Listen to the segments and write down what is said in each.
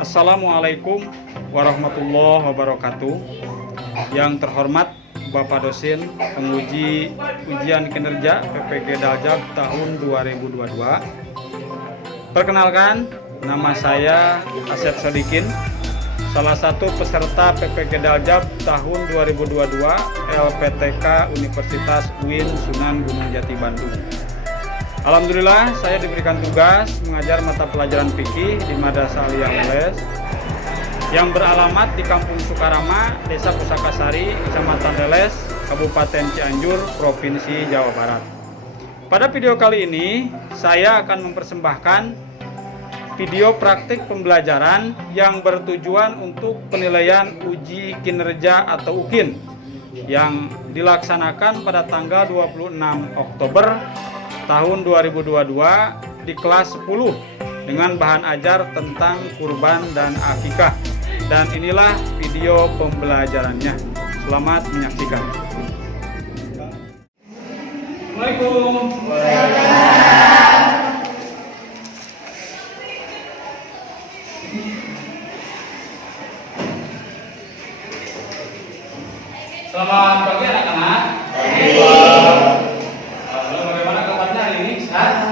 Assalamualaikum warahmatullahi wabarakatuh. Yang terhormat Bapak dosen penguji ujian kinerja PPG Daljab tahun 2022. Perkenalkan, nama saya Asep Sodikin, salah satu peserta PPG Daljab tahun 2022 LPTK Universitas UIN Sunan Gunung Jati Bandung. Alhamdulillah, saya diberikan tugas mengajar mata pelajaran fikih di Madrasah Aliyah Ules yang beralamat di Kampung Sukarama, Desa Pusakasari, Kecamatan Leles, Kabupaten Cianjur, Provinsi Jawa Barat. Pada video kali ini, saya akan mempersembahkan video praktik pembelajaran yang bertujuan untuk penilaian uji kinerja atau UKIN yang dilaksanakan pada tanggal 26 Oktober tahun 2022 di kelas 10 dengan bahan ajar tentang kurban dan akikah. Dan inilah video pembelajarannya. Selamat menyaksikan. Assalamualaikum. Selamat pagi anak-anak. Bagaimana kabarnya hari ini? Sehat?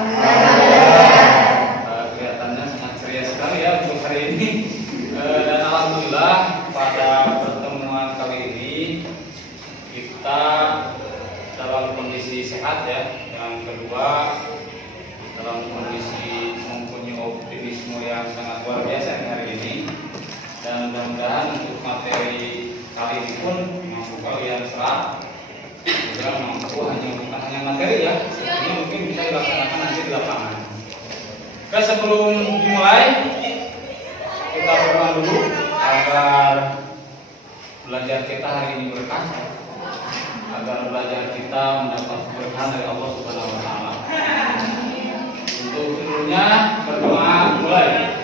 Kelihatannya sangat ceria sekali ya untuk hari ini. Dan alhamdulillah pada pertemuan kali ini kita dalam kondisi sehat ya. Yang kedua, dalam kondisi mempunyai optimisme yang sangat luar biasa hari ini. Dan mudah-mudahan untuk materi kali ini pun mampu kalian serap. Juga mampu bukan hanya materi ya, ini mungkin bisa dilaksanakan nanti di lapangan. Oke, sebelum dimulai kita berdoa dulu agar belajar kita hari ini berkah, agar belajar kita mendapat berkah dari Allah Subhanahu Wa Taala. Untuk seluruhnya berdoa mulai.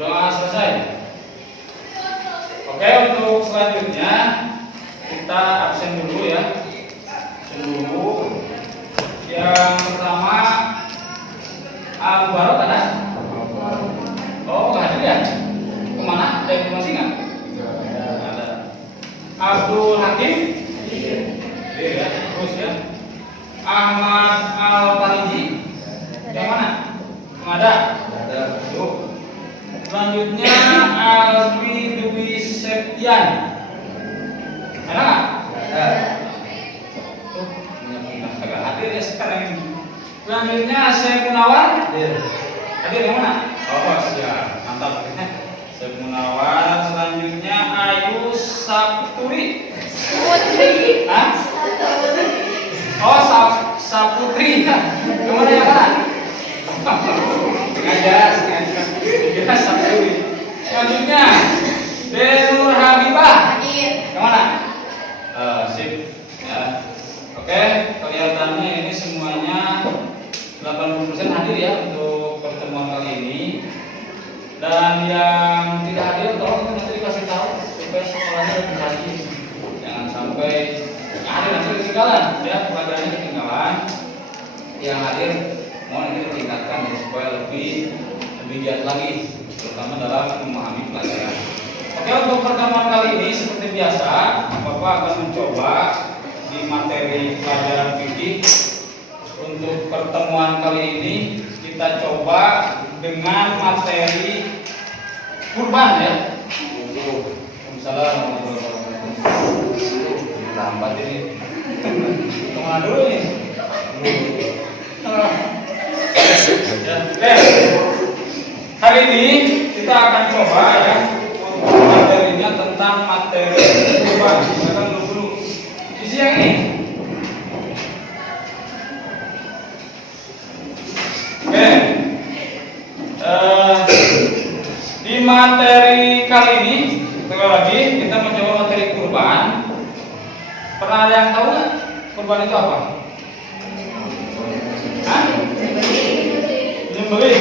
Doa selesai. Oke, untuk selanjutnya kita absen dulu ya. Absen dulu. Yang pertama Al-Barok ada? Oh, nggak hadir ya? Kemana? Ada informasi nggak? Ada. Abdul Hakim? Iya. Terus ya. Ahmad Al-Pariji? Yang mana? Ada? Ada. Tuh. Selanjutnya Alwi Dwi Septian. Ada nggak? Ada. Tuh, agak hadir ya sekarang ini. Selanjutnya Syekh Munawar. Hadir yang mana? Oh siap, mantap. Syekh Munawar. Selanjutnya Ayu Saputri. Putri. Hah? Oh Saputri. Kemana ya Pak? Sengaja. Kita Saputri. Selanjutnya Denur Habibah. Yang mana? Sip. Ya. Oke, kelihatannya ini semuanya 80% hadir ya untuk pertemuan kali ini. Dan yang tidak hadir tolong nanti dikasih tahu supaya sekolahnya lebih rajin. Jangan sampai hadir nanti ketinggalan ya, pelajarannya ketinggalan. Yang hadir mohon ini ditingkatkan ya, supaya lebih giat lagi, terutama dalam memahami pelajaran. Oke, untuk pertemuan kali ini seperti biasa, Bapak akan mencoba di materi pelajaran fikih. Untuk pertemuan kali ini kita coba dengan materi kurban ya. Assalamualaikum warahmatullahi wabarakatuh. Lambat ini. Kemana dulu nih? Oke. Hari ini kita akan coba ya materinya tentang materi kurban. Kita dulu isi yang ini. Oke. Di materi kali ini sekali lagi kita mencoba materi kurban. Pernah ada yang tahu nggak kurban itu apa? Hah? Menyembelih.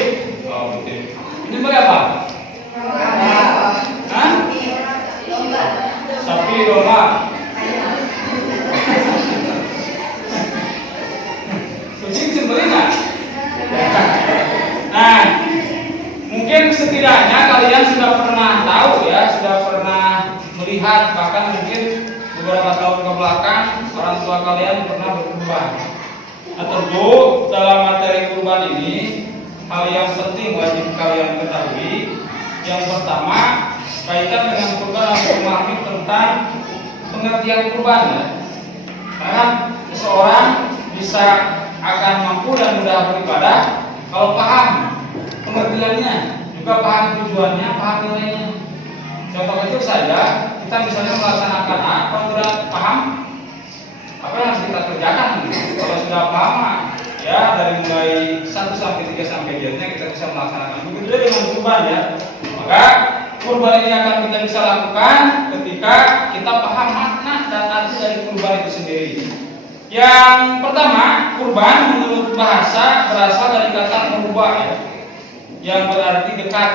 Oh, betul. Menyembelih apa? Hah? Sapi, domba. setidaknya kalian sudah pernah tahu ya, sudah pernah melihat, bahkan mungkin beberapa tahun ke belakang orang tua kalian pernah berkurban. Nah, tentu dalam materi kurban ini hal yang penting wajib kalian ketahui. Yang pertama, kaitan dengan kurban harus memahami tentang pengertian kurban ya. Karena seseorang bisa akan mampu dan mudah beribadah kalau paham pengertiannya, juga paham tujuannya, paham nilainya. Contoh kecil saja, kita misalnya melaksanakan A, kalau sudah paham apa yang harus kita kerjakan. Kalau sudah paham, ya dari mulai 1 sampai 3 sampai Z-nya kita bisa melaksanakan. Begitu juga dengan kurban ya. Maka kurban ini akan kita bisa lakukan ketika kita paham makna dan arti dari kurban itu sendiri. Yang pertama, kurban menurut bahasa berasal dari kata merubah ya, yang berarti dekat.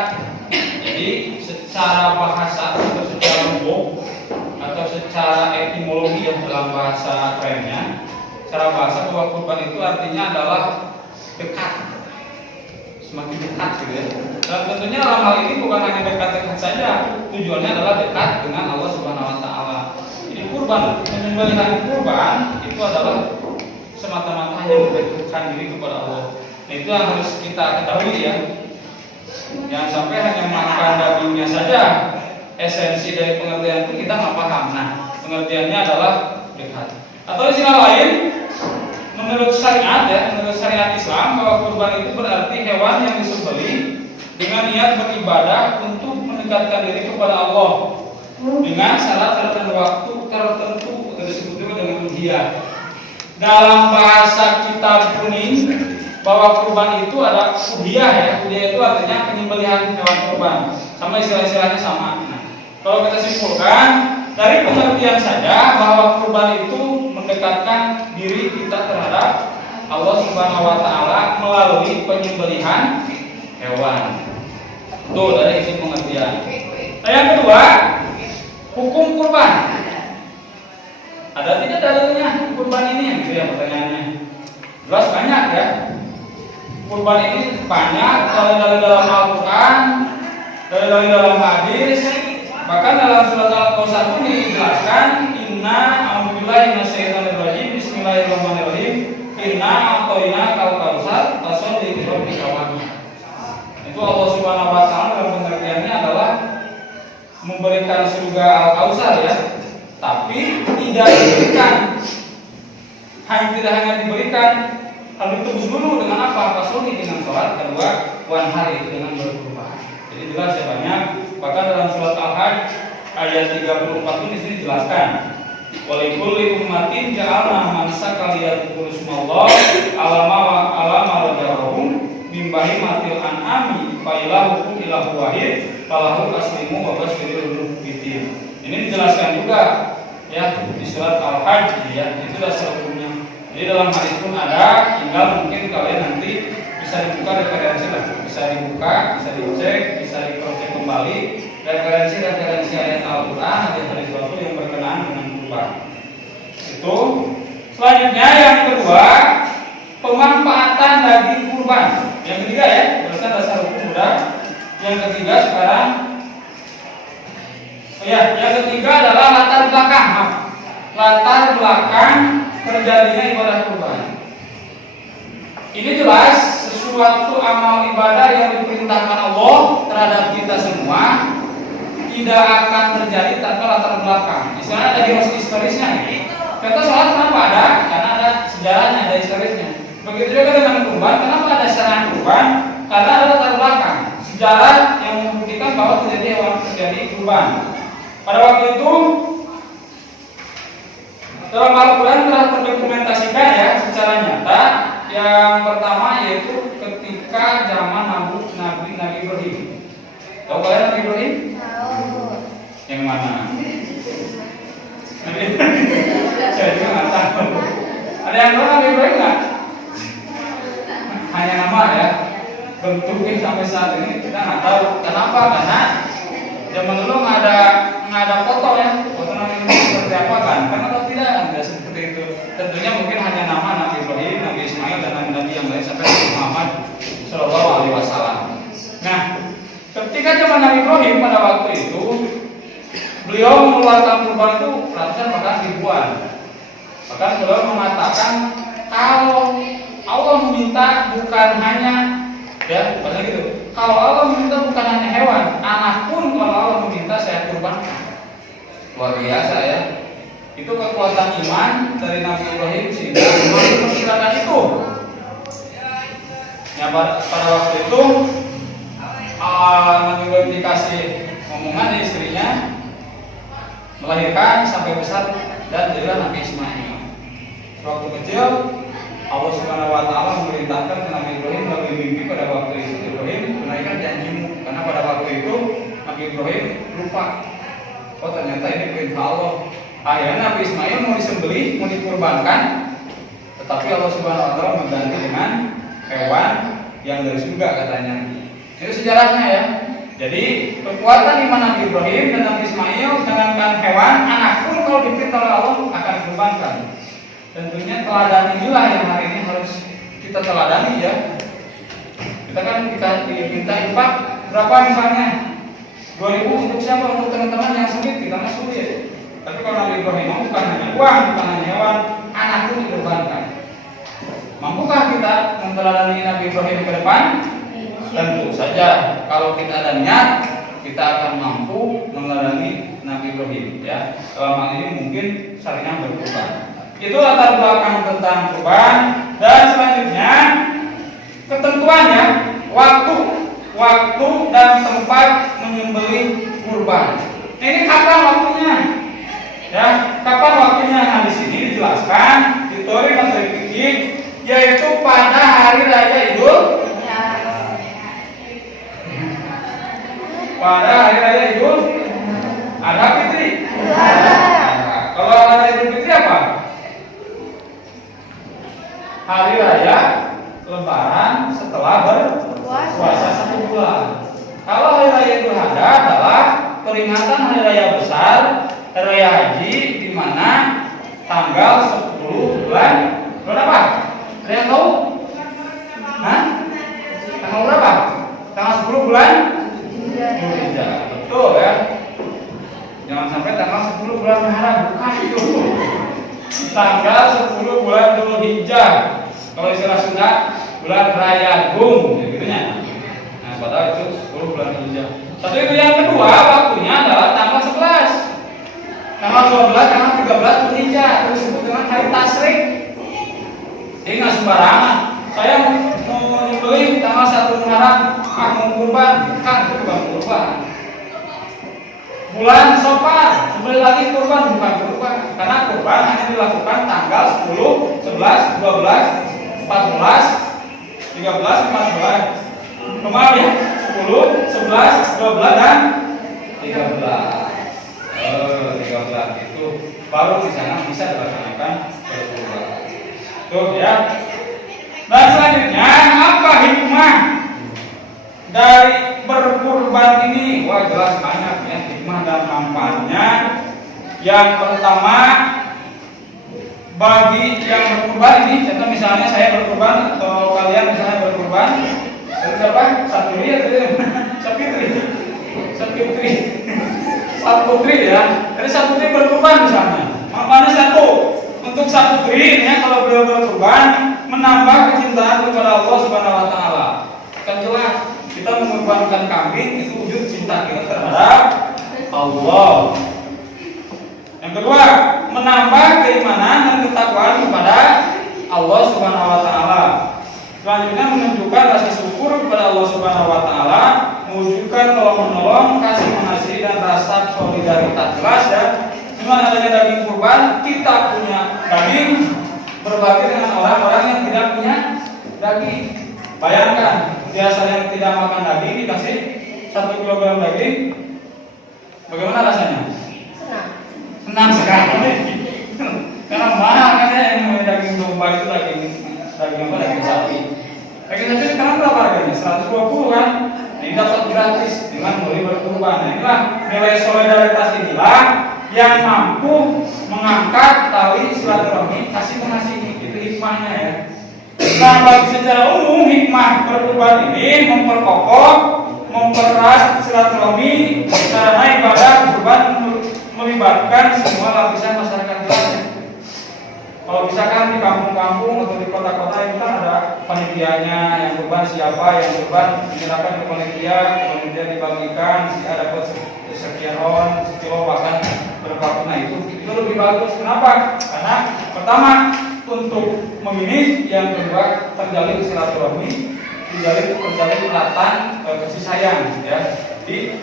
Jadi secara bahasa atau secara hukum atau secara etimologi yang dalam bahasa kerennya, secara bahasa bahwa kurban itu artinya adalah dekat, semakin dekat gitu ya. Dan tentunya dalam hal ini bukan hanya dekat-dekat saja, tujuannya adalah dekat dengan Allah Subhanahu Wa Taala. Jadi kurban, menyembelih kurban itu adalah semata-mata hanya mendekatkan diri kepada Allah. Nah, itu yang harus kita ketahui ya. Jangan sampai hanya makan dagingnya saja, esensi dari pengertian itu kita nggak paham. Nah, pengertiannya adalah dekat. Atau istilah lain, menurut syariat ya, menurut syariat Islam, bahwa kurban itu berarti hewan yang disembelih dengan niat beribadah untuk mendekatkan diri kepada Allah dengan syarat dan waktu tertentu, disebut juga dengan udhiyah. Dalam bahasa kitab kuning, bahwa kurban itu ada udhiyah ya. Udhiyah itu artinya penyembelihan hewan kurban. Sama istilah-istilahnya sama. Nah, kalau kita simpulkan dari pengertian saja bahwa kurban itu mendekatkan diri kita terhadap Allah Subhanahu Wa Taala melalui penyembelihan hewan. Itu dari isi pengertian. Nah, yang kedua, hukum kurban. Ada tidak dalilnya kurban ini? Gitu ya pertanyaannya. Jelas banyak ya. Kurban ini banyak dalil-dalil dalam Al-Quran, dalil-dalil dalam hadis. Bahkan dalam surat Al-Kautsar pun dijelaskan, Inna a'udzubillahi minasyaitonir rajim, bismillahirrahmanirrahim, Inna a'toina kal kautsar, fasholli li rabbika wanhar. Itu Allah Subhanahu Wa Taala dalam pengertiannya adalah memberikan surga Al-Kautsar ya, tapi tidak diberikan. Tidak hanya diberikan, lalu ditebus dulu dengan apa? Fasholli dengan sholat, kedua wanhar dengan berkurban. Jadi jelas ya banyak. Bahkan dalam surat Al-Hajj ayat 34 pun di sini dijelaskan, walikulli ummatin ja'alna mansaka liyadhkuru ismallah alama rajahum min bahimatil an'ami fa ilahukum ilahu wahid falahu aslimu wa basyiril mukhbitin. Ini dijelaskan juga ya di surat Al-Hajj ya, itu dasar hukumnya. Jadi dalam hadis pun ada, tinggal mungkin kalian nanti bisa dibuka referensi lah, bisa dibuka, bisa dicek, bisa diproses kembali referensi ayat Al-Quran, hadis Rasul yang berkenaan dengan kurban. Itu. Selanjutnya yang kedua, pemanfaatan daging kurban. Yang ketiga ya, berdasarkan dasar hukum sudah. Yang ketiga sekarang, yang ketiga adalah latar belakang. Latar belakang terjadinya ibadah kurban. Ini jelas sesuatu amal ibadah yang diperintahkan Allah terhadap kita semua tidak akan terjadi tanpa latar belakang. Misalnya ada historisnya. Contoh sholat kenapa ada? Karena ada sejarahnya, ada historisnya. Begitu juga dengan kurban. Kenapa ada syariat kurban? Karena ada latar belakang sejarah yang membuktikan bahwa terjadi kurban. Pada waktu itu dalam Al-Quran telah terdokumentasikan ya secara nyata. Yang pertama yaitu ketika zaman Nabi Ibrahim. Tahu kalian Nabi Ibrahim? Tahu. Yang mana? Saya juga nggak tahu. Ada yang tahu Nabi Ibrahim nggak? Hanya nama ya. Bentuknya sampai saat ini kita nggak tahu. Kenapa? Karena zaman dulu nggak ada foto ya. Foto Nabi Ibrahim seperti apa kan? Karena atau tidak seperti itu. Tentunya mungkin hanya nama Nabi Ibrahim, Nabi Ismail dan nabi-nabi yang lain sampai Muhammad Shallallahu Alaihi Wasallam. Nah, Ketika zaman Nabi Ibrahim pada waktu itu, beliau mengeluarkan kurban itu ratusan bahkan ribuan. Bahkan beliau mengatakan kalau Allah meminta bukan hanya ya, bahasa gitu. Kalau Allah meminta bukan hanya hewan, anak pun kalau Allah meminta saya kurbankan. Luar biasa ya. Itu kekuatan iman dari Nabi Ibrahim sehingga memperkirakan itu. Ya, pada waktu itu Nabi Ibrahim dikasih omongan dari istrinya, melahirkan sampai besar dan jadilah Nabi Ismail. Waktu kecil Allah Subhanahu wa taala memerintahkan ke Nabi Ibrahim melalui mimpi pada waktu itu, Ibrahim tunaikan janjimu, karena pada waktu itu Nabi Ibrahim lupa. Oh ternyata ini perintah Allah. Akhirnya Nabi Ismail mau disembelih, mau dikurbankan, tetapi Allah Subhanahu wa taala mengganti dengan hewan yang dari surga katanya. Itu sejarahnya ya. Jadi kekuatan iman Nabi Ibrahim dan Nabi Ismail jangankan hewan, anak pun kalau diperintah oleh Allah akan dikurbankan. Tentunya teladan inilah yang hari ini harus kita teladani ya. Kita kan diminta infak berapa misalnya? 2.000 untuk siapa? Untuk teman-teman yang sulit, kita mah sulit. Tapi kalau Nabi Ibrahim bukan hanya uang, bukan hanya hewan, anak pun dikorbankan. Mampukah kita meneladani Nabi Ibrahim ke depan? Tentu saja. Kalau kita ada niat, kita akan mampu meneladani Nabi Ibrahim. Ya, selama ini mungkin saringan berkurban. Itu latar belakang tentang kurban. Dan selanjutnya ketentuannya waktu dan tempat menyembelih kurban. Ini kapan waktunya? Ya, kapan waktunya? Nah, di sini dijelaskan di teori atau fikih, yaitu pada hari raya Idul Adha Fitri. Kalau hari raya Idul Fitri apa? Hari raya Lebaran setelah berpuasa 1 bulan. Kalau hari raya Idul Adha adalah peringatan hari raya besar, hari raya haji, di mana tanggal 10 bulan berapa? Ada yang tahu? Hah? Tanggal berapa? Tanggal 10 bulan Dzulhijjah. Betul ya. Jangan sampai tanggal 10 bulan Muharram, bukan itu. Tanggal 10 bulan Dzulhijjah. Kalau istilah Sunda bulan Raya Gung, gitunya. Nah, padahal itu 10 bulan Dzulhijjah. Satu itu yang kedua, waktunya adalah tanggal 11. Tanggal 12, tanggal 13 Dzulhijjah, itu disebut dengan hari tasyrik. Jadi nggak sembarangan. Saya mau menyembelih tanggal 1 Muharram, mau kurban, kan itu bukan kurban. Bulan Safar, sembelih lagi kurban, bukan kurban. Karena kurban hanya dilakukan tanggal 10, 11, 12, 14, 13, 14. Kemarin ya, 10, 11, 12 dan 13. 13 itu baru di sana bisa dilaksanakan berkurban. Tuh ya. Dan selanjutnya apa hikmah dari berkurban ini? Wah jelas banyak ya hikmah dan manfaatnya. Yang pertama, bagi yang berkurban ini, contoh misalnya saya berkurban atau kalian misalnya berkurban, dari siapa? Saturi atau Saputri ya. Dari Saputri berkurban misalnya, manfaatnya satu. Untuk Saputri ya, kalau beliau berkurban menambah kecintaan kepada Allah Subhanahu wa taala. Kan jelas kita mengorbankan kambing itu wujud cinta kita terhadap Allah. Yang kedua, menambah keimanan dan ketakwaan kepada Allah Subhanahu wa taala. Selanjutnya menunjukkan rasa syukur kepada Allah Subhanahu wa taala, mewujudkan tolong-menolong, kasih mengasihi dan rasa solidaritas. Jelas ya. Dengan adanya daging kurban, kita punya daging berbagi dengan orang-orang yang tidak punya daging. Bayangkan, biasanya yang tidak makan daging dikasih 1 kilogram daging, bagaimana rasanya? Senang sekali. Karena mahal kan ya, yang namanya daging domba itu daging sapi. Daging sapi sekarang berapa harganya? 120 kan? Ini dapat gratis dengan boleh berkurban. Nah, inilah nilai solidaritas inilah yang mampu mengangkat tali silaturahmi kasih mengasihi. Itu hikmahnya ya. Nah, bagi secara umum hikmah berkurban ini memperkokoh, mempererat saat silaturahmi sarana ibadah kurban melibatkan semua lapisan masyarakat kelas. Kalau misalkan di kampung-kampung atau di kota-kota itu kan ada panitianya, yang kurban siapa, yang kurban diserahkan ke panitia, kemudian dibagikan, ada sekian on, sekilo bahkan berapa pun. Itu lebih bagus. Kenapa? Karena pertama untuk memilih, yang kedua terjalin silaturahmi, terjalin ikatan kasih sayang ya di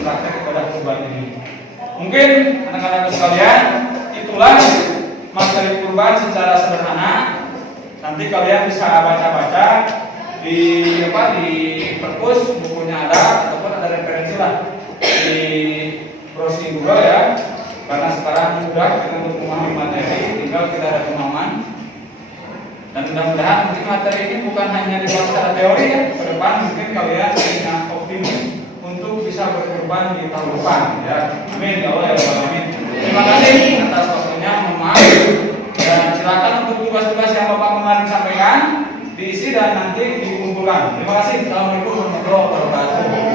praktek kepada kurban ini. Mungkin anak-anak sekalian, itulah materi kurban secara sederhana. Nanti kalian bisa baca-baca di perpus, bukunya ada ataupun ada referensi lah di browsing Google ya. Karena sekarang mudah untuk memahami materi, tinggal kita ada pemahaman. Dan mudah-mudahan mungkin materi ini bukan hanya dibahas secara teori ya. Ke depan mungkin kalian punya optimis untuk bisa berkurban di tahun depan ya. Amin ya Allah ya Rabbal alamin. Terima kasih atas waktunya, mohon maaf. Dan silakan untuk tugas-tugas yang Bapak kemarin sampaikan diisi dan nanti dikumpulkan. Terima kasih. Assalamualaikum warahmatullahi wabarakatuh.